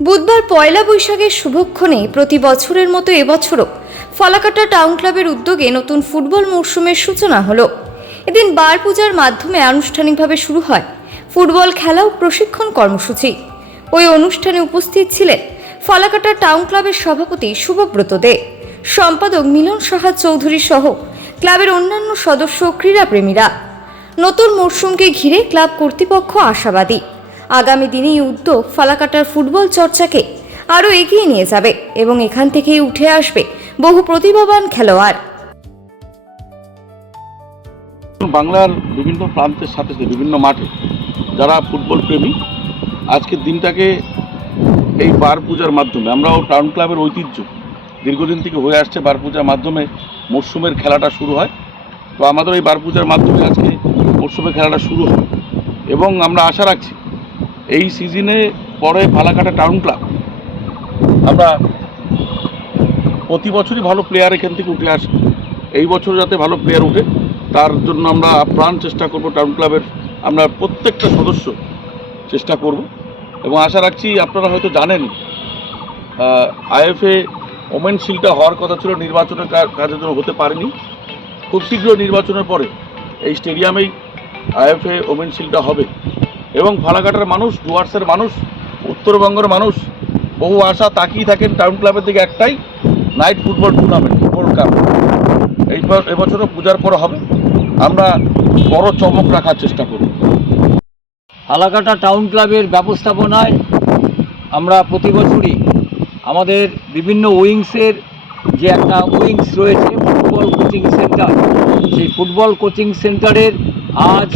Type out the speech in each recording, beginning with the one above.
বুধবার পয়লা বৈশাখের শুভক্ষণে প্রতি বছরের মতো এবছরও ফালাকাটা টাউন ক্লাবের উদ্যোগে নতুন ফুটবল মরশুমের সূচনা হলো। এদিন বার পূজার মাধ্যমে আনুষ্ঠানিকভাবে শুরু হয় ফুটবল খেলা ও প্রশিক্ষণ কর্মসূচি। ওই অনুষ্ঠানে উপস্থিত ছিলেন ফালাকাটা টাউন ক্লাবের সভাপতি শুভব্রত দে, সম্পাদক মিলন সাহা চৌধুরী সহ ক্লাবের অন্যান্য সদস্য ও ক্রীড়াপ্রেমীরা। নতুন মরশুমকে ঘিরে ক্লাব কর্তৃপক্ষ আশাবাদী আগামী দিনে এই উদ্যোগ ফালাকাটার ফুটবল চর্চাকে আরও এগিয়ে নিয়ে যাবে এবং এখান থেকেই উঠে আসবে বহু প্রতিভাবান খেলোয়াড়। বাংলার বিভিন্ন প্রান্তের সাথে বিভিন্ন মাঠে যারা ফুটবল প্রেমী আজকের দিনটাকে এই বার পূজার মাধ্যমে, আমরাও টাউন ক্লাবের ঐতিহ্য দীর্ঘদিন থেকে হয়ে আসছে, বার পূজার মাধ্যমে মরশুমের খেলাটা শুরু হয়। তো আমাদের এই বার পূজার মাধ্যমে আজকে মরশুমের খেলাটা শুরু হয় এবং আমরা আশা রাখছি এই সিজনে পরে ফালাকাটা টাউন ক্লাব আমরা প্রতি বছরই ভালো প্লেয়ার এখান থেকে উঠে আসে। এই বছর যাতে ভালো প্লেয়ার উঠে তার জন্য আমরা প্রাণ চেষ্টা করব। টাউন ক্লাবের আমরা প্রত্যেকটা সদস্য চেষ্টা করব এবং আশা রাখছি, আপনারা হয়তো জানেন আইএফএ ওমেন শিল্ডটা হওয়ার কথা ছিল, নির্বাচনের কাজের জন্য হতে পারেনি। খুব শীঘ্র নির্বাচনের পরে এই স্টেডিয়ামেই আইএফএ ওমেন শিল্ডটা হবে এবং ফালাকাটার মানুষ, ডুয়ার্সের মানুষ, উত্তরবঙ্গের মানুষ বহু আশা তাকিয়ে থাকেন টাউন ক্লাবের দিকে, একটাই night football tournament, football cup. এবছরও পূজার পর হবে, আমরা বড় চমক রাখার চেষ্টা করব। ফালাকাটা টাউন ক্লাবের ব্যবস্থাপনায় আমরা প্রতি বছরই আমাদের বিভিন্ন উইংসের যে একটা উইংস রয়েছে ফুটবল কোচিং সেন্টার, সেই ফুটবল কোচিং সেন্টারের আজ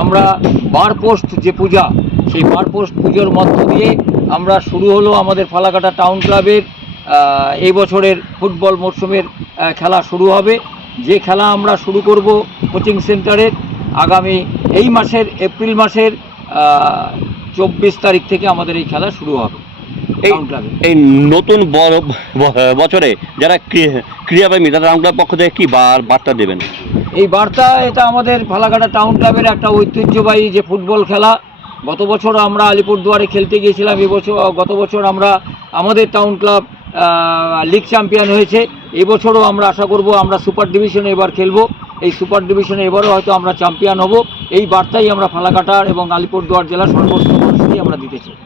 আমরা বার পোস্ট যে পূজা, সেই বার পোস্ট পুজোর মধ্য দিয়ে আমরা শুরু হলো আমাদের ফালাকাটা টাউন ক্লাবের এই বছরের ফুটবল মরশুমের খেলা শুরু হবে। যে খেলা আমরা শুরু করব কোচিং সেন্টারের আগামী এই মাসের এপ্রিল মাসের 24 তারিখ থেকে আমাদের এই খেলা শুরু হবে। এই নতুন বছরে যারা ক্রীড়াপ্রেমী তারা টাউন ক্লাব পক্ষ থেকে কি বার্তা দেবেন? এই বার্তা, এটা আমাদের ফালাকাটা টাউন ক্লাবের একটা ঐতিহ্যবাহী যে ফুটবল খেলা। গত বছর আমরা আলিপুরদুয়ারে খেলতে গিয়েছিলাম, গত বছর আমরা আমাদের টাউন ক্লাব লিগ চ্যাম্পিয়ন হয়েছে। এবছরও আমরা আশা করব আমরা সুপার ডিভিশনে এবার খেলবো, এই সুপার ডিভিশনে এবারও হয়তো আমরা চ্যাম্পিয়ন হব। এই বার্তাই আমরা ফালাকাটার এবং আলিপুরদুয়ার জেলার সমস্ত মানুষকেই আমরা দিতে চাই।